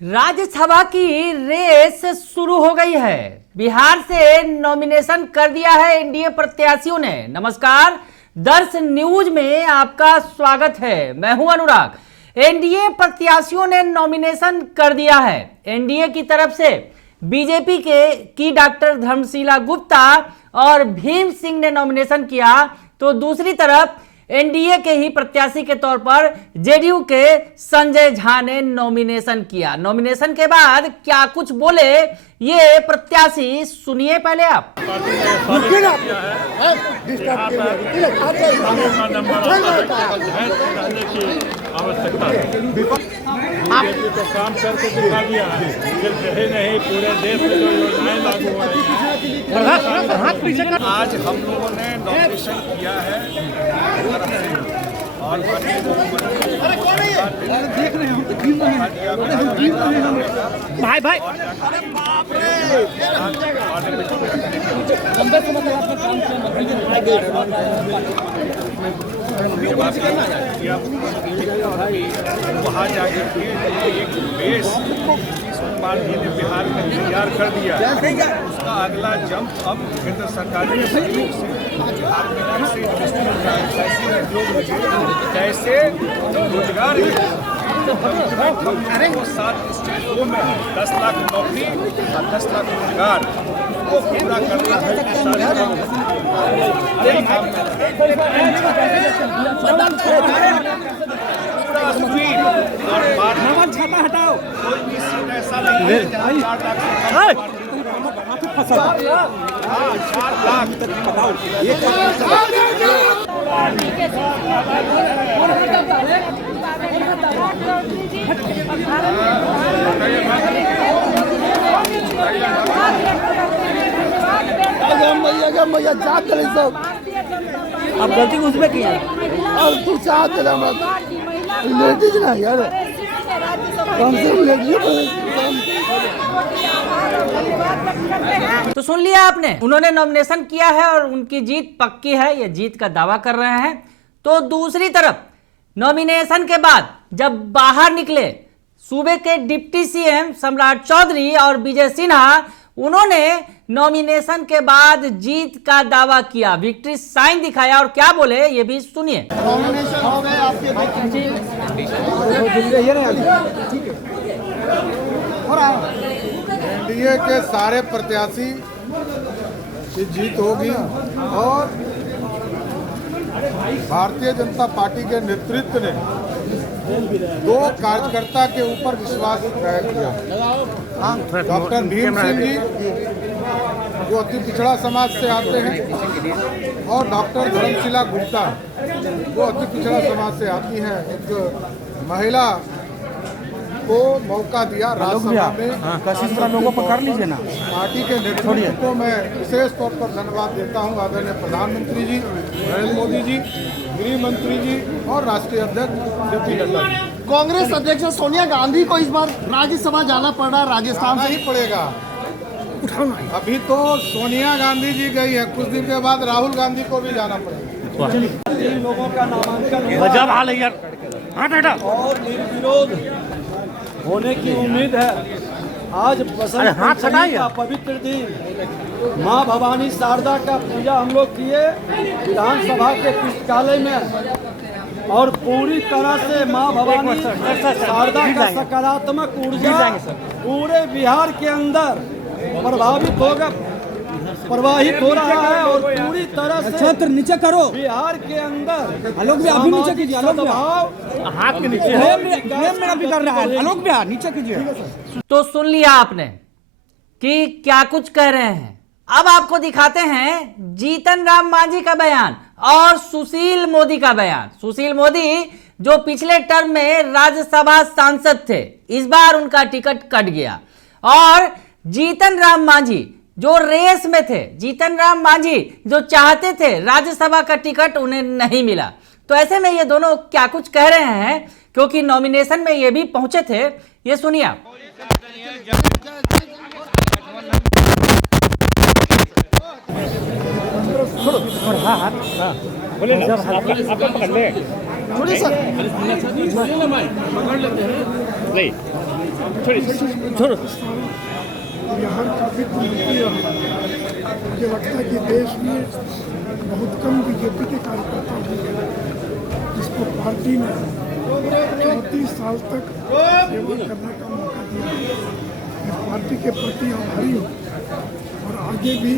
राज्यसभा की रेस शुरू हो गई है। बिहार से नॉमिनेशन कर दिया है एनडीए प्रत्याशियों ने। नमस्कार, दर्श न्यूज में आपका स्वागत है। मैं हूं अनुराग। एनडीए प्रत्याशियों ने नॉमिनेशन कर दिया है। एनडीए की तरफ से बीजेपी की डॉक्टर धर्मशीला गुप्ता और भीम सिंह ने नॉमिनेशन किया, तो दूसरी तरफ एनडीए के ही प्रत्याशी के तौर पर जेडीयू के संजय झा ने नॉमिनेशन किया। नॉमिनेशन के बाद क्या कुछ बोले ये प्रत्याशी, सुनिए पहले आप। बीजेपी तो काम करके दिखा दिया है, सिर्फ यही नहीं पूरे देश में जो योजनाएं लागू हो रही हैं। आज हम लोगों ने नॉमिनेशन किया है और भाई भाई वहाँ जाके एक बेस सोमवार जी ने बिहार में तैयार कर दिया है। उसका अगला जंप अब केंद्र सरकार के सहयोग से बिहार में ऐसे कैसे रोजगार वो 7 स्टेटों में 10 लाख नौकरी और 10 लाख रोजगार को पूरा करना है। और छापा हटाओ। कोई भी सीट ऐसा नहीं है जहाँ 4 लाख तक बताओ। भैया चाहत रहे सब, अब गलती उसमें किया और तू चाहत रहे लेडीज ना यार, कम से कम लेडीज। तो सुन लिया आपने, उन्होंने नॉमिनेशन किया है और उनकी जीत पक्की है, ये जीत का दावा कर रहे हैं। तो दूसरी तरफ नॉमिनेशन के बाद जब बाहर निकले सूबे के डिप्टी सीएम सम्राट चौधरी और विजय सिन्हा, उन्होंने नॉमिनेशन के बाद जीत का दावा किया, विक्ट्री साइन दिखाया और क्या बोले ये भी सुनिए। नॉमिनेशन हो गए आपके एनडीए के सारे प्रत्याशी की जीत होगी और भारतीय जनता पार्टी के नेतृत्व ने 2 कार्यकर्ता के ऊपर विश्वास जाहिर किया। डॉक्टर भीम सिंह जी जो अति पिछड़ा समाज से आते हैं और डॉक्टर धर्मशीला गुप्ता जो अति पिछड़ा समाज से आती हैं। एक महिला को मौका दिया राज्यसभा में। लोगों को कर लीजिए ना। पार्टी के नेतृत्व को मैं विशेष तौर पर धन्यवाद देता हूं। आदरणीय प्रधानमंत्री जी नरेंद्र मोदी जी, गृह मंत्री जी और राष्ट्रीय अध्यक्ष जेपी नड्डा जी। कांग्रेस अध्यक्ष सोनिया गांधी को इस बार राज्यसभा जाना पड़ रहा है, राजस्थान से ही पड़ेगा। अभी तो सोनिया गांधी जी गई है, कुछ दिन के बाद राहुल गांधी को भी जाना पड़ेगा। 3 लोगों का नामांकन और निर्विरोध होने की उम्मीद है। आज बसंत पंचमी का पवित्र दिन, माँ भवानी शारदा का पूजा हम लोग किए विधानसभा के पुस्तकालय में, और पूरी तरह से माँ भवानी शारदा का सकारात्मक ऊर्जा पूरे बिहार के अंदर प्रवाहित हो रहा है और पूरी तरह से छत्र नीचे करो। बिहार के अंदर आलोक भी अभी नीचे कीजिए, आलोक हाथ के नीचे मेरा भी कर रहा है, आलोक भी नीचे कीजिए। तो सुन लिया आपने कि क्या कुछ कह रहे हैं। अब आपको दिखाते हैं जीतन राम मांझी का बयान और सुशील मोदी का बयान। सुशील मोदी जो पिछले टर्म में राज्यसभा सांसद थे, इस बार उनका टिकट कट गया, और जीतन राम मांझी जो रेस में थे, जीतन राम मांझी जो चाहते थे राज्यसभा का टिकट, उन्हें नहीं मिला। तो ऐसे में ये दोनों क्या कुछ कह रहे हैं, क्योंकि नॉमिनेशन में ये भी पहुंचे थे, ये सुनिए आप। छोड़िए सर, नहीं बिहार का वित्त मंत्री रहा। मुझे लगता है कि देश में बहुत कम बीजेपी के कार्यकर्ता होंगे जिसको पार्टी ने 34 साल तक सेवा करने का मौका दिया। मैं पार्टी के प्रति आभारी हूँ और आगे भी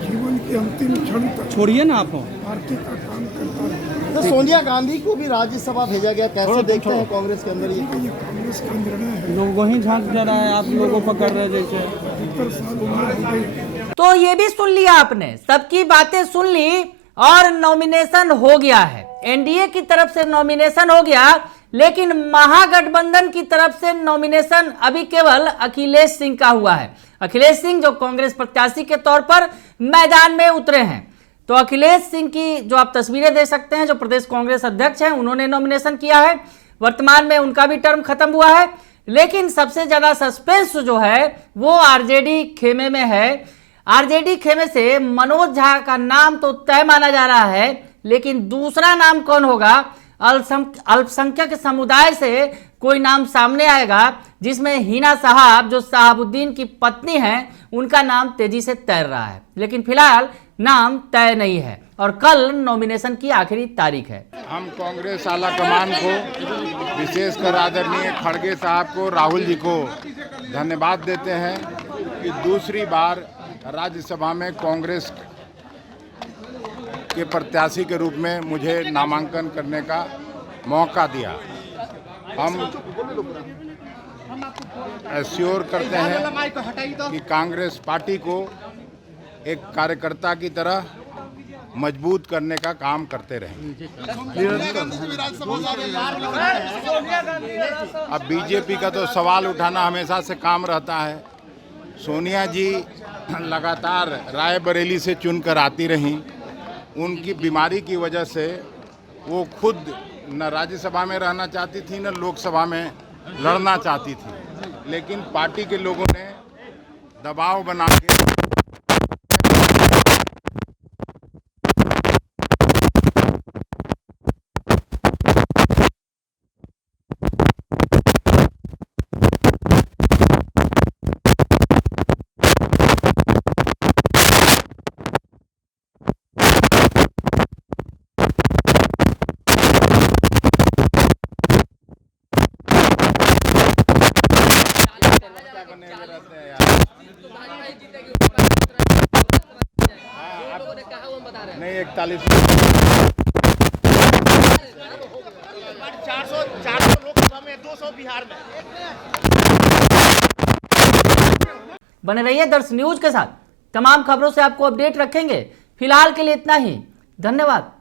जीवन के अंतिम क्षण तक छोड़िए ना आप पार्टी का काम करता रहे। तो सोनिया गांधी को भी राज्यसभा भेजा गया, कैसे देखते हैं कांग्रेस के अंदर ये? ये कांग्रेस का निर्णय है। लोग वहीं झांक जा रहा है, आप लोगों को कर रहे जैसे 70 साल उम्र हो गई। तो ये भी सुन लिया आपने, सबकी बातें सुन ली और नॉमिनेशन हो गया है। एनडीए की तरफ से नॉमिनेशन हो गया, लेकिन महागठबंधन की तरफ से नॉमिनेशन अभी केवल अखिलेश सिंह का हुआ है। अखिलेश सिंह जो कांग्रेस प्रत्याशी के तौर पर मैदान में उतरे हैं। तो अखिलेश सिंह की जो आप तस्वीरें देख सकते हैं, जो प्रदेश कांग्रेस अध्यक्ष हैं, उन्होंने नॉमिनेशन किया है। वर्तमान में उनका भी टर्म खत्म हुआ है, लेकिन सबसे ज्यादा सस्पेंस जो है वो आरजेडी खेमे में है। आरजेडी खेमे से मनोज झा का नाम तो तय माना जा रहा है, लेकिन दूसरा नाम कौन होगा? अल्पसंख्यक समुदाय से कोई नाम सामने आएगा, जिसमें हिना साहब जो साहबुद्दीन की पत्नी हैं, उनका नाम तेजी से तैर रहा है। लेकिन फिलहाल नाम तय नहीं है और कल नॉमिनेशन की आखिरी तारीख है। हम कांग्रेस आला कमान को, विशेषकर आदरणीय खड़गे साहब को, राहुल जी को धन्यवाद देते हैं कि दूसरी बार राज्यसभा में कांग्रेस के प्रत्याशी के रूप में मुझे नामांकन करने का मौका दिया। हम एश्योर करते हैं कि कांग्रेस पार्टी को एक कार्यकर्ता की तरह मजबूत करने का काम करते रहेंगे। अब बीजेपी का तो सवाल उठाना हमेशा से काम रहता है। सोनिया जी लगातार रायबरेली से चुनकर आती रहीं। उनकी बीमारी की वजह से वो खुद न राज्यसभा में रहना चाहती थी, न लोकसभा में लड़ना चाहती थी, लेकिन पार्टी के लोगों ने दबाव बना के नहीं 41 400 लोकसभा में 200 बिहार में। बने रहिए दर्श न्यूज के साथ, तमाम खबरों से आपको अपडेट रखेंगे। फिलहाल के लिए इतना ही, धन्यवाद।